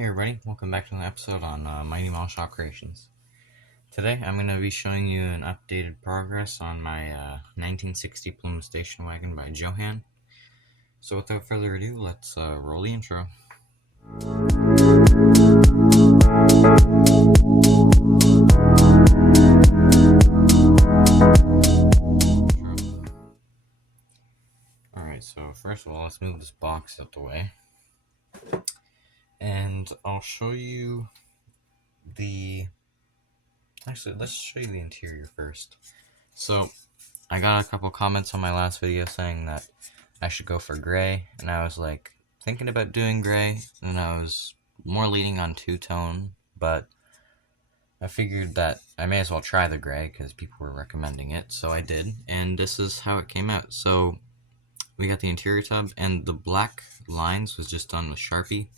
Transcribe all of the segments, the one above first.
Hey everybody, welcome back to another episode on Mighty Mouse Shop Creations. Today I'm going to be showing you an updated progress on my 1960 Plymouth Station Wagon by Johan. So without further ado, let's roll the intro. Alright, so first of all, let's move this box out the way. And I'll show you Actually, let's show you the interior first. So, I got a couple comments on my last video saying that I should go for gray, and I was like thinking about doing gray, and I was more leaning on two-tone, but I figured that I may as well try the gray because people were recommending it, so I did, and this is how it came out. So we got the interior tub, and the black lines was just done with Sharpie,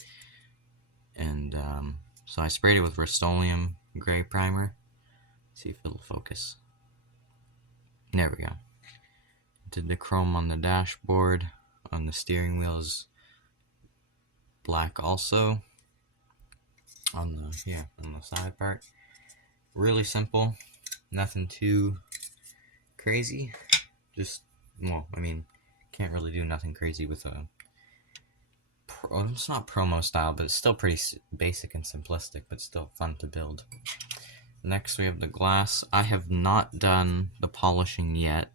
and so I sprayed it with Rust-Oleum gray primer. See if it'll focus. There we go. Did the chrome on the dashboard, on the steering wheels, black also. On the side part. Really simple, nothing too crazy. Just, well, I mean, can't really do nothing crazy with a it's not promo style, but it's still pretty basic and simplistic, but still fun to build. Next we have the glass. I have not done the polishing yet,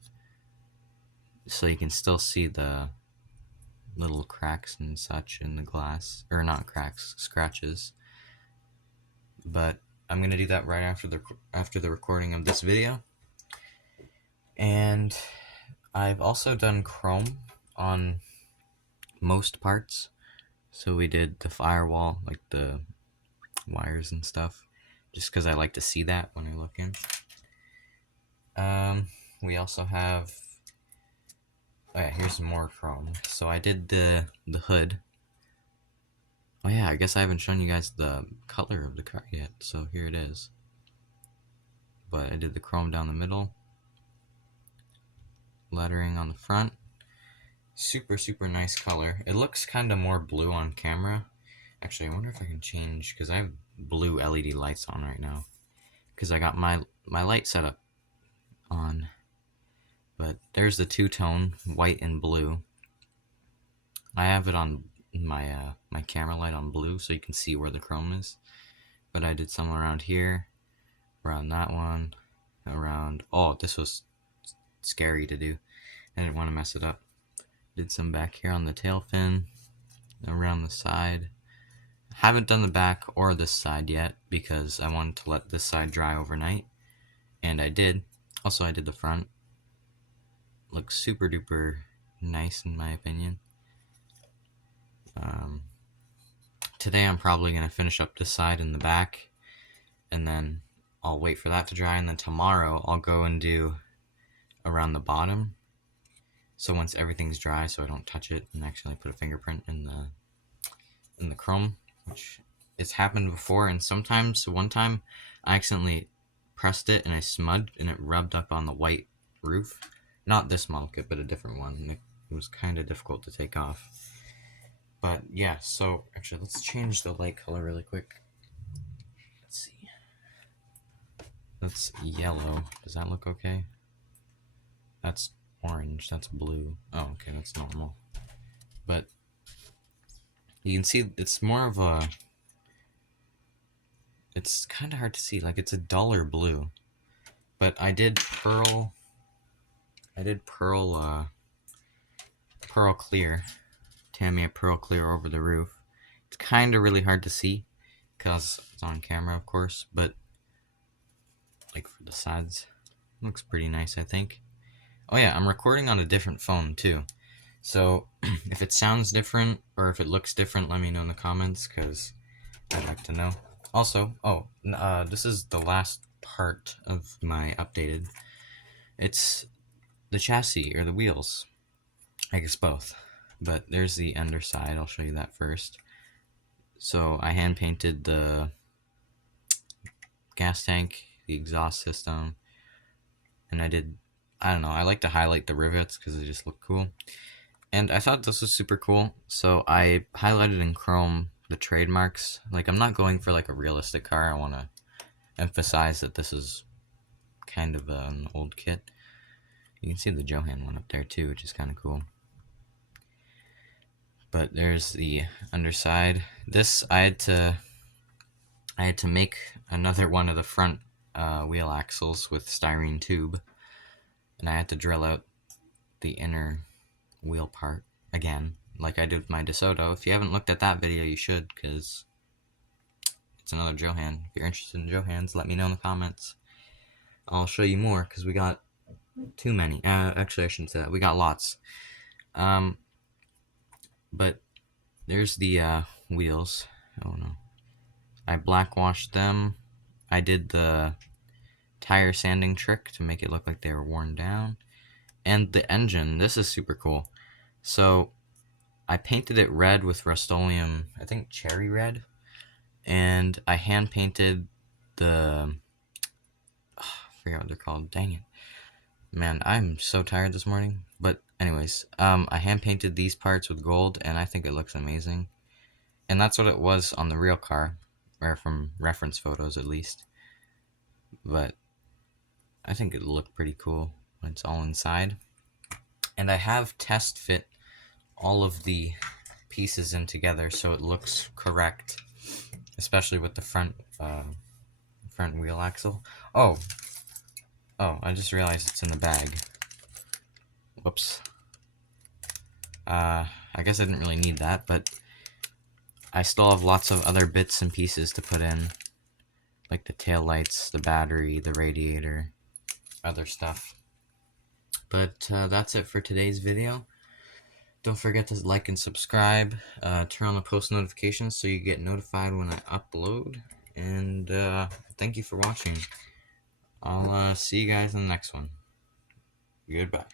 so you can still see the little cracks and such in the glass, or not cracks, scratches. But I'm gonna do that right after the recording of this video. And I've also done chrome on most parts. So we did the firewall, like the wires and stuff, just because I like to see that when I look in. We also have, oh yeah, here's some more chrome. So I did the hood. Oh yeah, I guess I haven't shown you guys the color of the car yet, so here it is. But I did the chrome down the middle, lettering on the front. Super nice color. It looks kind of more blue on camera. Actually, I wonder if I can change, because I have blue LED lights on right now, because I got my light setup on. But there's the two-tone, white and blue. I have it on my my camera light on blue, so you can see where the chrome is. But I did some around here, around that one, around... Oh, this was scary to do. I didn't want to mess it up. Did some back here on the tail fin, around the side. Haven't done the back or this side yet because I wanted to let this side dry overnight, and I did. Also, I did the front. Looks super duper nice in my opinion. Today I'm probably going to finish up this side and the back, and then I'll wait for that to dry, and then tomorrow I'll go and do around the bottom. So once everything's dry, so I don't touch it and accidentally put a fingerprint in the chrome, which it's happened before. And sometimes, one time, I accidentally pressed it and I smudged and it rubbed up on the white roof. Not this model kit, but a different one. And it was kind of difficult to take off. But yeah, so actually, let's change the light color really quick. Let's see. That's yellow. Does that look okay? That's orange. That's blue. Oh, okay, that's normal. But you can see it's more of a... It's kind of hard to see. Like, it's a duller blue. But I did pearl clear. Tamiya pearl clear over the roof. It's kind of really hard to see because it's on camera, of course. But, like, for the sides, looks pretty nice, I think. Oh yeah, I'm recording on a different phone too. So if it sounds different or if it looks different, let me know in the comments because I'd like to know. Also, this is the last part of my updated. It's the chassis or the wheels. I guess both. But there's the underside. I'll show you that first. So I hand painted the gas tank, the exhaust system, and I don't know, I like to highlight the rivets because they just look cool. And I thought this was super cool, so I highlighted in chrome the trademarks. Like, I'm not going for like a realistic car. I want to emphasize that this is kind of an old kit. You can see the Johan one up there too, which is kind of cool. But there's the underside. This I had to make another one of the front wheel axles with styrene tube, and I had to drill out the inner wheel part again, like I did with my DeSoto. If you haven't looked at that video, you should, because it's another Johan. If you're interested in Johans, let me know in the comments. I'll show you more, because we got too many. Actually, I shouldn't say that. We got lots. But there's the wheels. Oh no. I blackwashed them. I did the tire sanding trick to make it look like they were worn down. And the engine, this is super cool. So I painted it red with Rust-Oleum, I think cherry red. And I hand painted the, I forget what they're called, dang it. Man, I'm so tired this morning. But anyways, I hand painted these parts with gold, and I think it looks amazing. And that's what it was on the real car, or from reference photos at least. But I think it'll look pretty cool when it's all inside. And I have test fit all of the pieces in together so it looks correct, especially with the front wheel axle. Oh, I just realized it's in the bag. Whoops. I guess I didn't really need that, but I still have lots of other bits and pieces to put in, like the tail lights, the battery, the radiator, other stuff. But that's it for today's video. Don't forget to like and subscribe. Turn on the post notifications so you get notified when I upload. And thank you for watching. I'll see you guys in the next one. Goodbye.